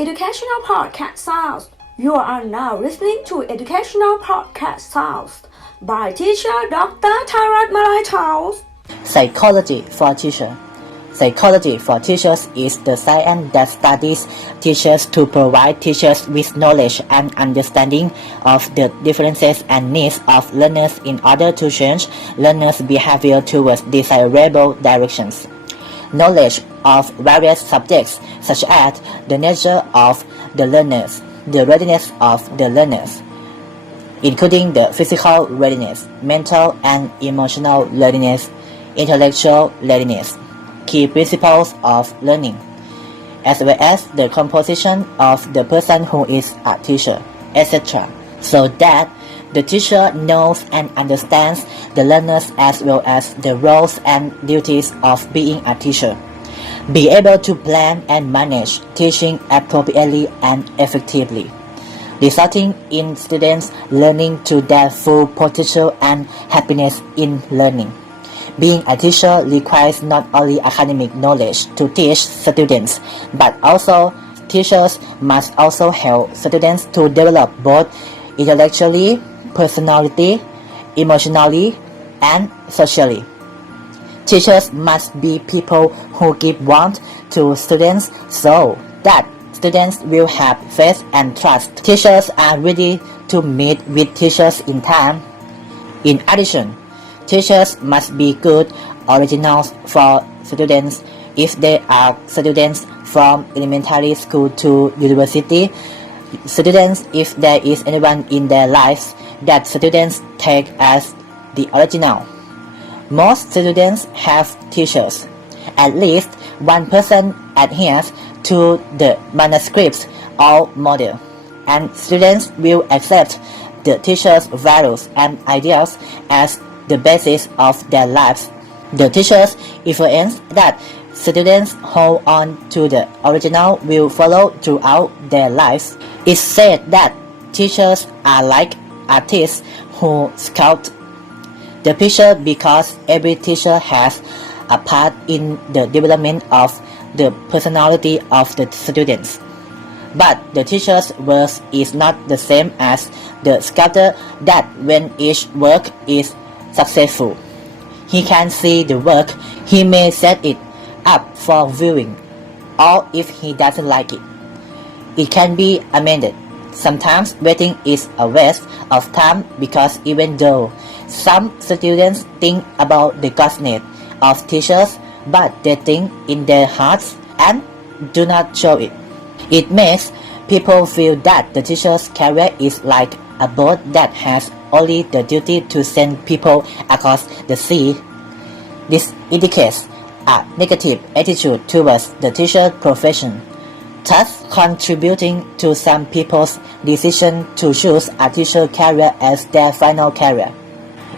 Educational Podcast Sounds. You are now listening to Educational Podcast Sounds by teacher Dr. Tarat Malai. Psychology for Teachers. Psychology for Teachers is the science that studies teachers to provide teachers with knowledge and understanding of the differences and needs of learners in order to change learners' behavior towards desirable directions. Knowledge of various subjects such as the nature of the learners, the readiness of the learners, including the physical readiness, mental and emotional readiness, intellectual readiness, key principles of learning, as well as the composition of the person who is a teacher, etc., so that the teacher knows and understands the learners as well as the roles and duties of being a teacher. Be able to plan and manage teaching appropriately and effectively, resulting in students learning to their full potential and happiness in learning. Being a teacher requires not only academic knowledge to teach students, but also teachers must also help students to develop both intellectually, personality, emotionally, and socially. Teachers must be people who give warmth to students so that students will have faith and trust. Teachers are ready to meet with teachers in time. In addition, teachers must be good originals for students. If they are students from elementary school to university students, if there is anyone in their lives that students take as the original. Most students have teachers. At least one person adheres to the manuscripts or model, and students will accept the teacher's values and ideals as the basis of their lives. The teacher's influence that students hold on to the original will follow throughout their lives. It's said that teachers are like artists who sculpt the picture because every teacher has a part in the development of the personality of the students. But the teacher's work is not the same as the sculptor, that when each work is successful, he can see the work, he may set it up for viewing, or if he doesn't like it, it can be amended. Sometimes waiting is a waste of time because even though some students think about the goodness of teachers, but they think in their hearts and do not show it. It makes people feel that the teacher's career is like a boat that has only the duty to send people across the sea. This indicates a negative attitude towards the teacher profession, thus contributing to some people's decision to choose a teacher career as their final career.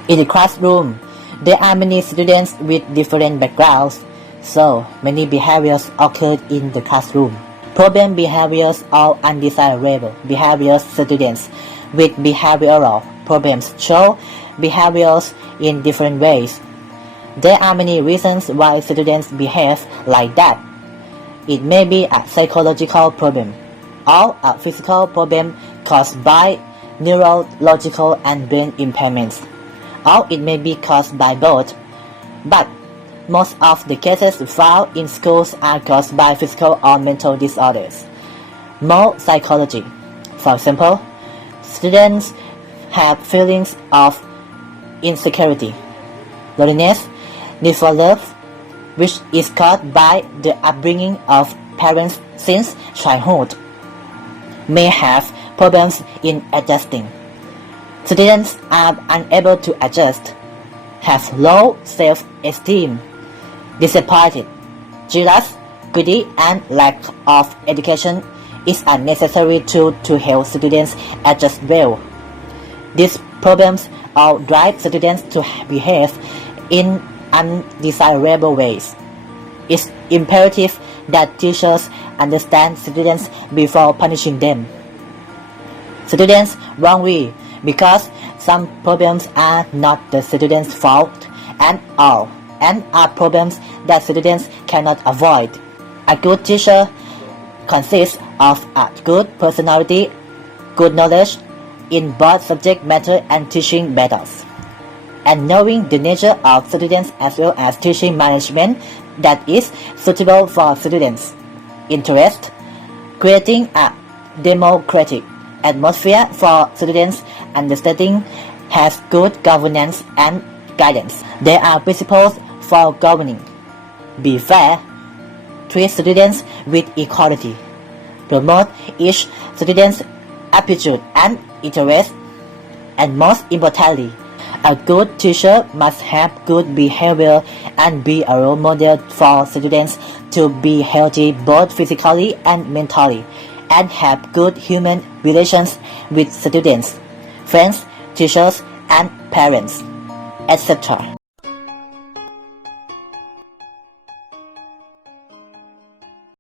In the classroom, there are many students with different backgrounds, so many behaviors occur in the classroom. Problem behaviors or undesirable behaviors. Students with behavioral problems show behaviors in different ways. There are many reasons why students behave like that. It may be a psychological problem or a physical problem caused by neurological and brain impairments, or it may be caused by both. But most of the cases found in schools are caused by physical or mental disorders. More psychology. For example, students have feelings of insecurity, loneliness, need for love, which is caused by the upbringing of parents since childhood. May have problems in adjusting. Students are unable to adjust, have low self-esteem, disappointed, jealous, greedy, and lack of education is a necessary tool to help students adjust well. These problems all drive students to behave in undesirable ways. It's imperative that teachers understand students before punishing them. Students wrongly because some problems are not the student's fault and are problems that students cannot avoid. A good teacher consists of a good personality, good knowledge in both subject matter and teaching methods, and knowing the nature of students as well as teaching management that is suitable for students' interest, creating a democratic atmosphere for students' understanding, has good governance and guidance. There are principles for governing. Be fair, treat students with equality, promote each student's aptitude and interest, and most importantly, a good teacher must have good behavior and be a role model for students to be healthy both physically and mentally, and have good human relations with students, friends, teachers, and parents, etc.